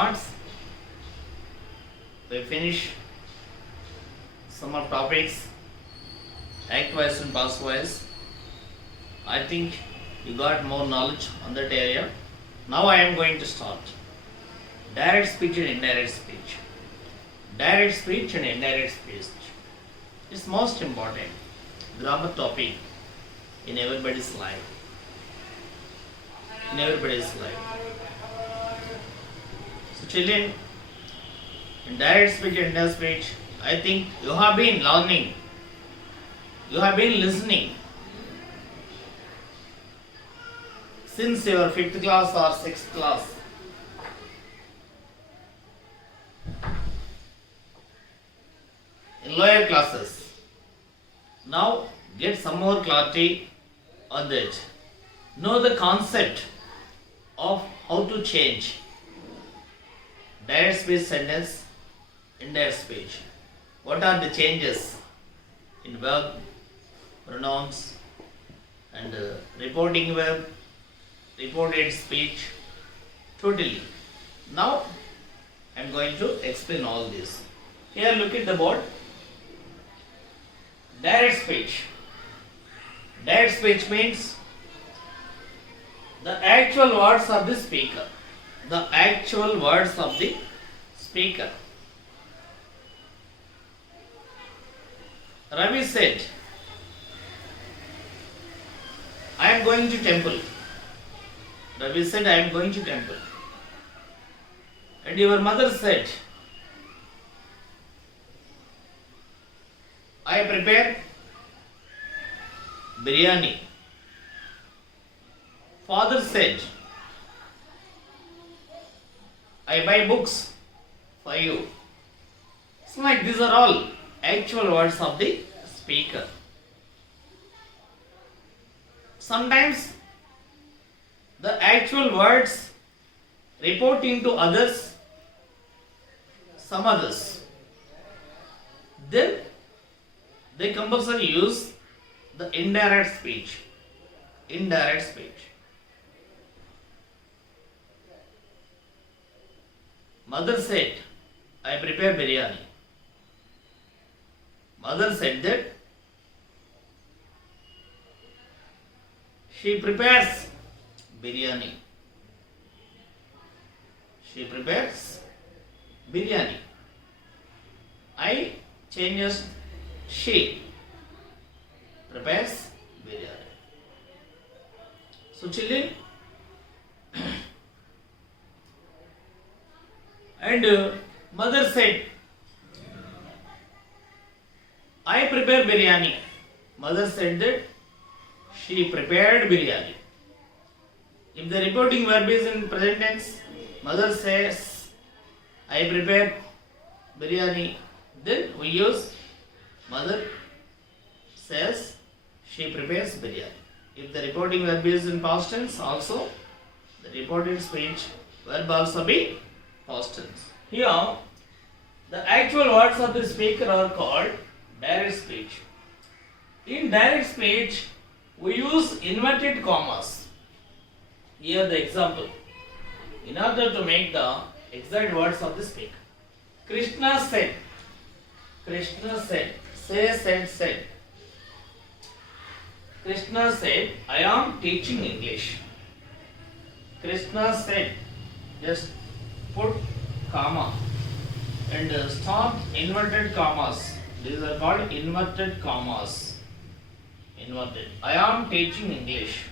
thoughts. We finish some of topics, act wise and past wise. I think you got more knowledge on that area. Now I am going to start. Direct speech and indirect speech. Direct speech and indirect speech is most important grammar topic in everybody's life. In everybody's life. So children, in direct speech and indirect speech, I think you have been learning, you have been listening since your 5th class or 6th class. In lower classes. Now get some more clarity on that. Know the concept of how to change direct speech sentence, indirect speech. What are the changes in verb, pronouns, and reporting verb, reported speech, totally. Now I am going to explain all this. Here look at the board. Direct speech. Direct speech means the actual words of the speaker. The actual words of the speaker. Ravi said, I am going to temple. Ravi said, I am going to temple. And your mother said, I prepare biryani. Father said, I buy books for you. It's like these are all actual words of the speaker. Sometimes the actual words reporting to others, some others. Then they compulsory use the indirect speech. Indirect speech. Mother said, I prepare biryani. Mother said that she prepares biryani. She prepares biryani. I changes she prepares biryani. So children, and mother said, I prepare biryani. Mother said that she prepared biryani. If the reporting verb is in present tense, mother says, I prepare biryani. Then we use mother says, she prepares biryani. If the reporting verb is in past tense, also the reported speech verb also be past tense. Here, the actual words of the speaker are called direct speech. In direct speech, we use inverted commas. Here the example. In order to make the exact words of the speaker. Krishna said. Krishna said. Say, said, said. Krishna said, I am teaching English. Krishna said, just put comma and stop inverted commas. These are called inverted commas. Inverted. I am teaching English.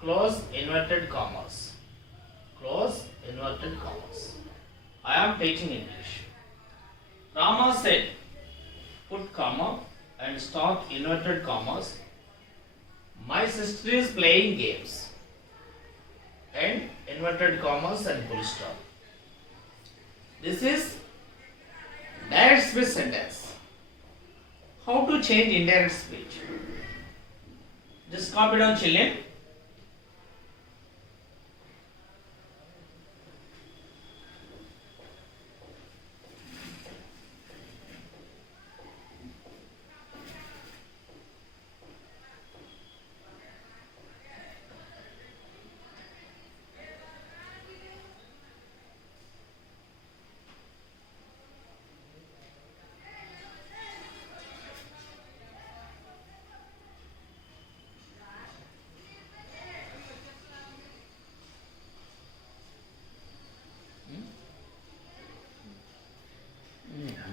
Close inverted commas. Close inverted commas. I am teaching English. Rama said, put comma and stop inverted commas. My sister is playing games. And inverted commas and full stop. This is direct speech sentence. How to change indirect speech? Just copy down, children.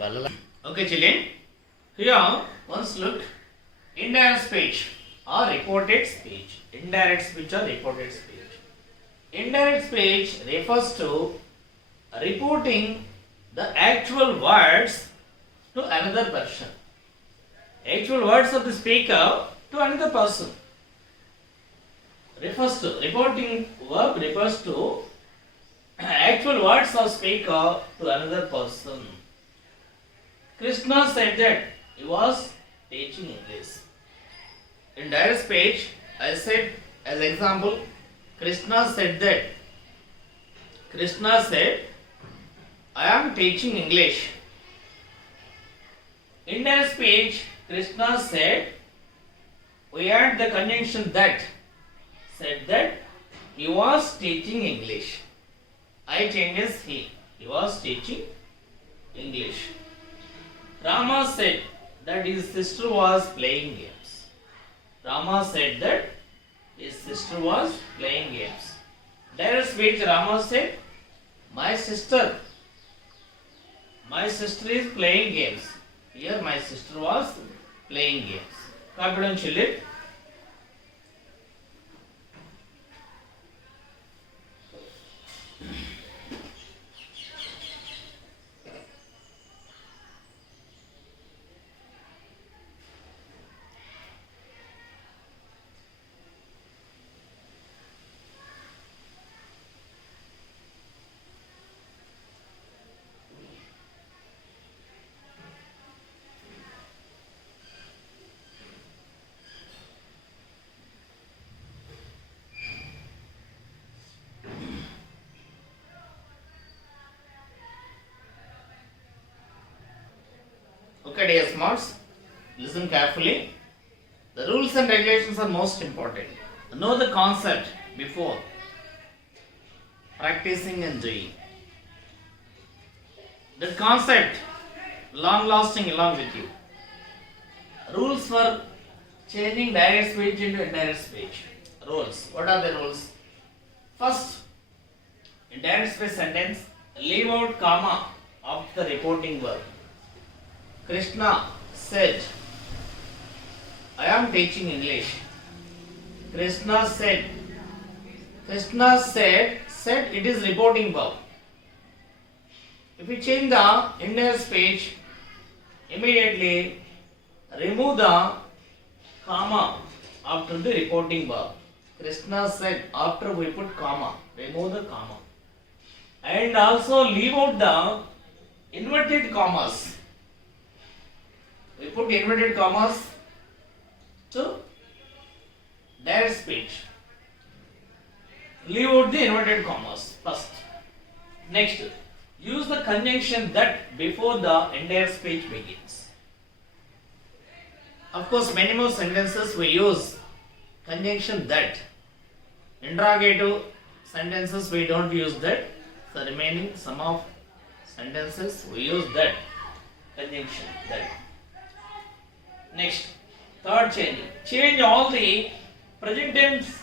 Okay, children. Here, once look, indirect speech or reported speech. Indirect speech or reported speech. Indirect speech refers to reporting the actual words to another person. Actual words of the speaker to another person. Refers to reporting verb refers to actual words of speaker to another person. Krishna said that he was teaching English. In direct speech, I said as example, Krishna said that. Krishna said, I am teaching English. In direct speech, Krishna said, we add the conjunction that. Said that he was teaching English. I changes he. He was teaching English. Rama said that his sister was playing games. Rama said that his sister was playing games. Direct speech, Rama said, my sister is playing games. Here my sister was playing games. Confidentially. Okay, dear smarts, listen carefully. The rules and regulations are most important. Know the concept before practicing and doing. That concept long lasting along with you. Rules for changing direct speech into indirect speech. Rules. What are the rules? First, in direct speech sentence, leave out comma after the reporting verb. Krishna said, I am teaching English. Krishna said, said it is reporting verb. If we change the indirect speech, immediately remove the comma after the reporting verb. Krishna said, after we put comma, remove the comma. And also leave out the inverted commas. We put inverted commas to direct speech. Leave out the inverted commas first. Next, use the conjunction that before the indirect speech begins. Of course, many more sentences we use conjunction that. Interrogative sentences we don't use that. The remaining some of sentences we use that conjunction that. Next, third changing. Change all the present tense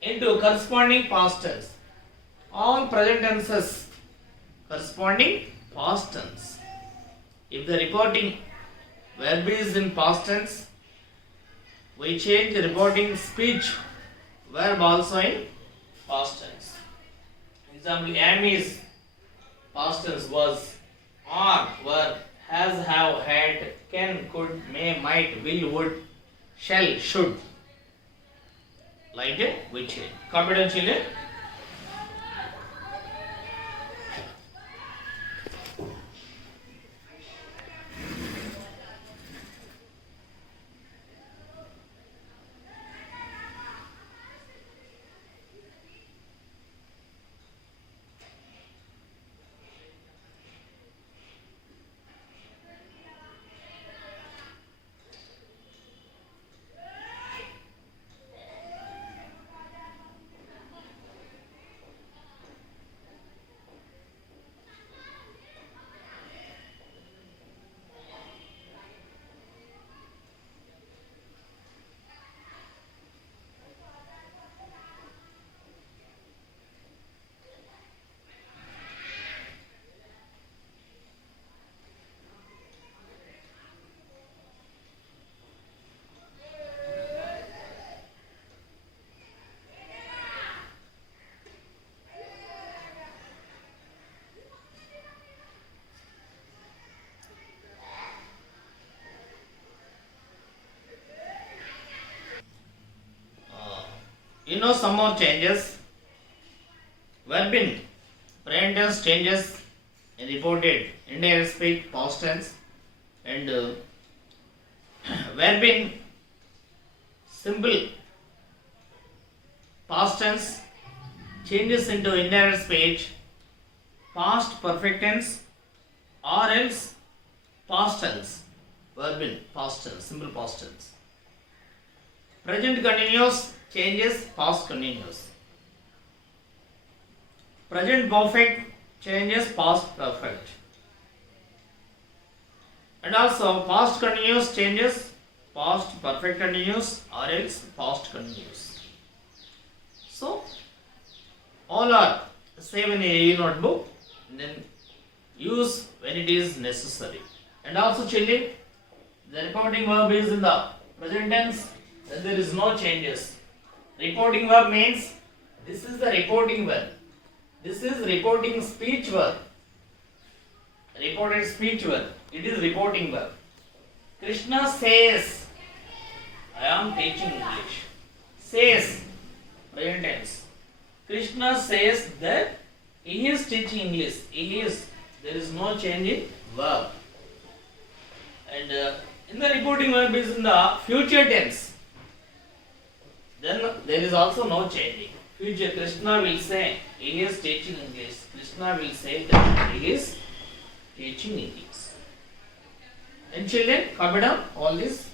into corresponding past tense. All present tenses corresponding past tense. If the reporting verb is in past tense, we change the reporting speech verb also in past tense. Example, am is past tense was, are, were, has, have, had, can, could, may, might, will, would, shall, should. Like that we change. Confidentially. You know some more changes. Verb in present tense changes in reported indirect speech past tense, and verb in simple past tense changes into indirect speech past perfect tense or else past tense. Verb in past tense, simple past tense. Present continuous changes past continuous. Present perfect changes past perfect. And also past continuous changes past perfect continuous or else past continuous. So all are same in a notebook, and then use when it is necessary. And also children, the reporting verb is in the present tense, then there is no changes. Reporting verb means this is the reporting verb. This is reporting speech verb. Reported speech verb. It is reporting verb. Krishna says, I am teaching English. Says, present tense. Krishna says that he is teaching English. He is. There is no change in verb. And in the reporting verb is in the future tense. Then there is also no changing. Future, Krishna will say he is teaching English. Krishna will say that he is teaching English. And children, copy down all this.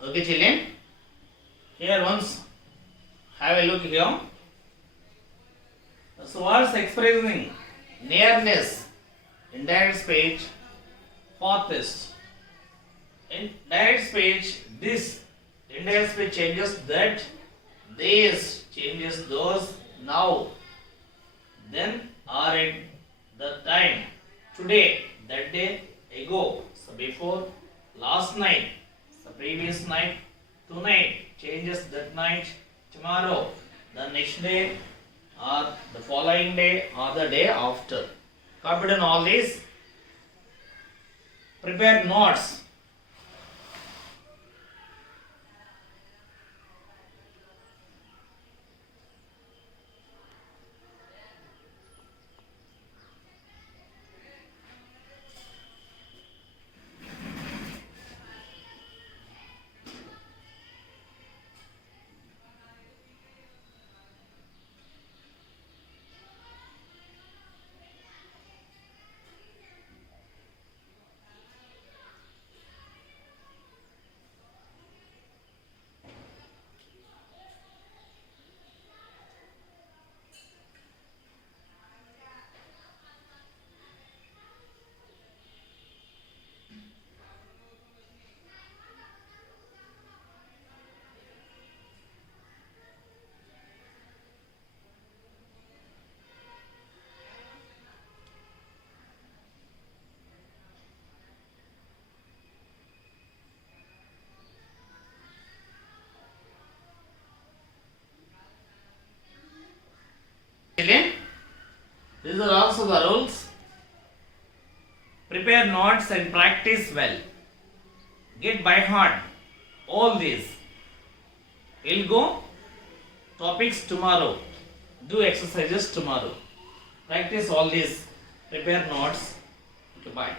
Okay, children. Here once have a look here. So words expressing nearness, indirect speech, farthest. In direct speech, this. Indirect speech changes that, this changes those, now, then, or at the time, today, that day, ago, so before, last night, the previous night, tonight, changes that night, tomorrow, the next day, or the following day, or the day after. Copy down all these. Prepare notes. Children, these are also the rules. Prepare notes and practice well. Get by heart all these. We'll go topics tomorrow. Do exercises tomorrow. Practice all these. Prepare notes. Okay, bye.